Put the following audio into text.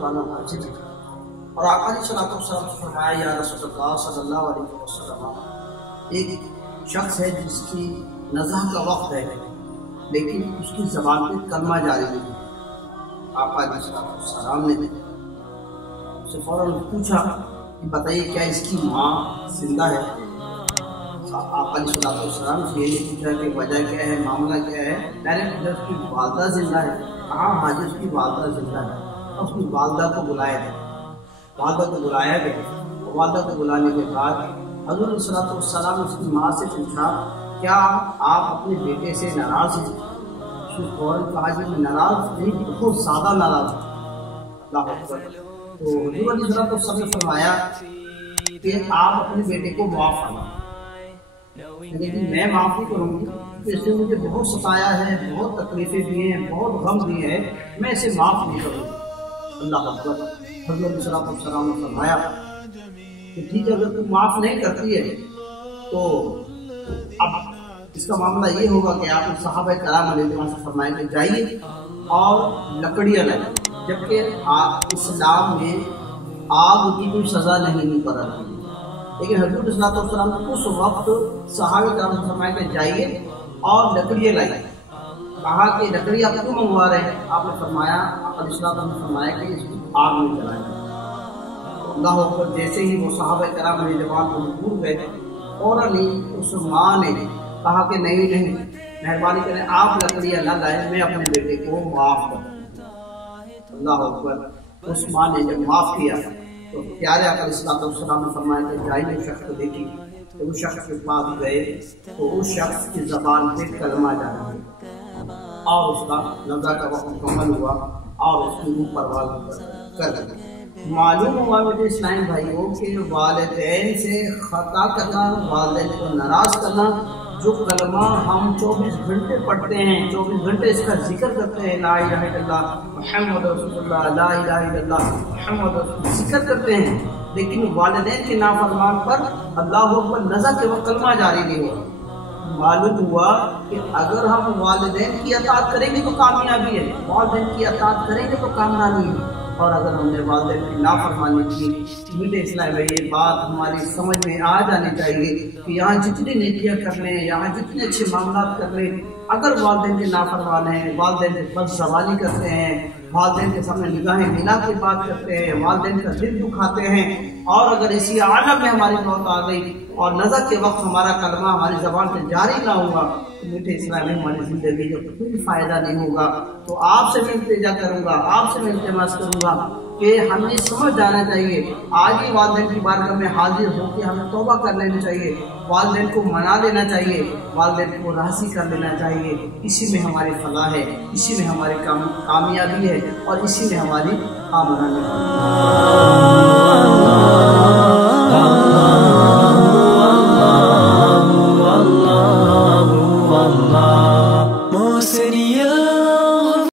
تعالیٰ حاضر ہے۔ اور آقا علیہ الصلوۃ والسلام نے فرمایا یا رسول اللہ صلی اللہ علیہ وسلم، ایک شخص ہے جس کی نزع کا وقت ہے لیکن اس کی زبان پہ کلمہ جاری نہیں ہے۔ آقا علیہ الصلوۃ والسلام نے اس سے فوراً پوچھا کہ بتائیے کیا اس کی ماں زندہ ہے؟ آقا علیہ الصلوۃ والسلام سے یہ پوچھا کہ وجہ کیا ہے، معاملہ کیا ہے؟ ڈائریکٹ پوچھا اس کی والدہ زندہ ہے؟ کہاں حاضر اس کی والدہ زندہ ہے۔ اور اس کی والدہ کو بلایا گیا، والدہ کو بلایا گیا۔ والدہ کو بلانے کے بعد حضور علیہ الصلوۃ والسلام نے اس کی ماں سے پوچھا کیا آپ اپنے بیٹے سے ناراض ہیں؟ اس نے فوراً کہا کہ میں ناراض نہیں، بہت زیادہ ناراض ہوں۔ اللہ اکبر۔ تو حضور علیہ الصلوۃ والسلام نے فرمایا کہ آپ اپنے بیٹے کو معاف فرمائیں، لیکن میں معاف نہیں کروں گی کہ اس نے مجھے بہت ستایا ہے، بہت تکلیفیں دی ہیں، بہت غم دیے ہیں، میں اسے معاف نہیں کروں گی۔ اللہ اکبر۔ حضور علیہ الصلوۃ والسلام نے فرمایا کہ ٹھیک ہے، اگر تم معاف نہیں کرتی ہے تو اب اس کا معاملہ یہ ہوگا کہ آپ صحابہ کرام علیہ رضوان سے فرمائیں کہ جائیے اور لکڑیاں لائیں، جبکہ اسلام میں آگ کی کوئی سزا نہیں مقرر کی، لیکن حضور صلی اللہ علیہ وسلم نے اس وقت صحابہ کرام سے فرمایا کہ جائیے اور لکڑیاں لائیں۔ کہا کہ لکڑی آپ کیوں منگوا رہے ہیں؟ آپ نے فرمایا، علیہ السلام نے فرمایا کہ اس کو آگ میں جلائیں۔ اللہ اکبر۔ جیسے ہی وہ صحابہ کرام علیہ رضوان کو مجبور گئے، فوراً ہی اس ماں نے کہا کہ نہیں مہربانی کریں آپ لکڑیاں نہ لائیں، میں اپنے بیٹے کو معاف کر دوں۔ اللہ اکبر۔ اس ماں نے جب معاف کیا تو پیارے آقا علیہ السلام نے فرمایا کہ جائیے اس شخص کو دیکھی۔ تو اس شخص کے پاس گئے تو اس شخص کی زبان پہ کلمہ جاری ہوا اور اس کا نزع کا وقت مکمل ہوا اور اس کی روح پرواز کر گئی۔ معلوم ہوا میرے اسلام بھائیوں کہ والدین سے خطا کرنا، والدین کو ناراض کرنا، جو کلمہ ہم 24 گھنٹے پڑھتے ہیں، 24 گھنٹے اس کا ذکر کرتے ہیں، لا الہ الا اللہ محمد رسول اللہ، لا الہ الا اللہ محمد رسول اللہ ذکر کرتے ہیں، لیکن والدین کے نافرمان پر اللہ اکبر نزع کے وقت کلمہ جاری نہیں ہوا۔ معلوم ہوا کہ اگر ہم والدین کی اطاعت کریں گے تو کامیابی ہے، والدین کی اطاعت کریں گے تو کامیابی ہے، اور اگر ہم نے والدین کی نافرمانی کی، میٹھے اسلام میں یہ بات ہماری سمجھ میں آ جانی چاہیے کہ یہاں جتنی نیکیاں کر لیں، یہاں جتنے اچھے معاملات کر لیں، اگر والدین کے نافرمان ہیں، والدین سے بدزبانی کرتے ہیں، والدین کے سامنے نگاہیں ملا کے بات کرتے ہیں، والدین کا دل دکھاتے ہیں، اور اگر اسی عالم میں ہماری موت آ گئی اور نزع کے وقت ہمارا کلمہ ہماری زبان سے جاری نہ ہوا تو میٹھے اسلام میں ہماری زندگی کا کوئی فائدہ نہیں ہوگا۔ تو آپ سے میں التجا کروں گا، آپ سے میں التماس کروں گا کہ ہمیں سمجھ جانا چاہیے، آج ہی والدین کی بارگاہ میں حاضر ہو کے ہمیں توبہ کر لینی چاہیے، والدین کو منا لینا چاہیے، والدین کو راضی کر لینا چاہیے۔ اسی میں ہماری فلاح ہے، اسی میں ہماری کامیابی ہے، اور اسی میں ہماری آمدنی ہے۔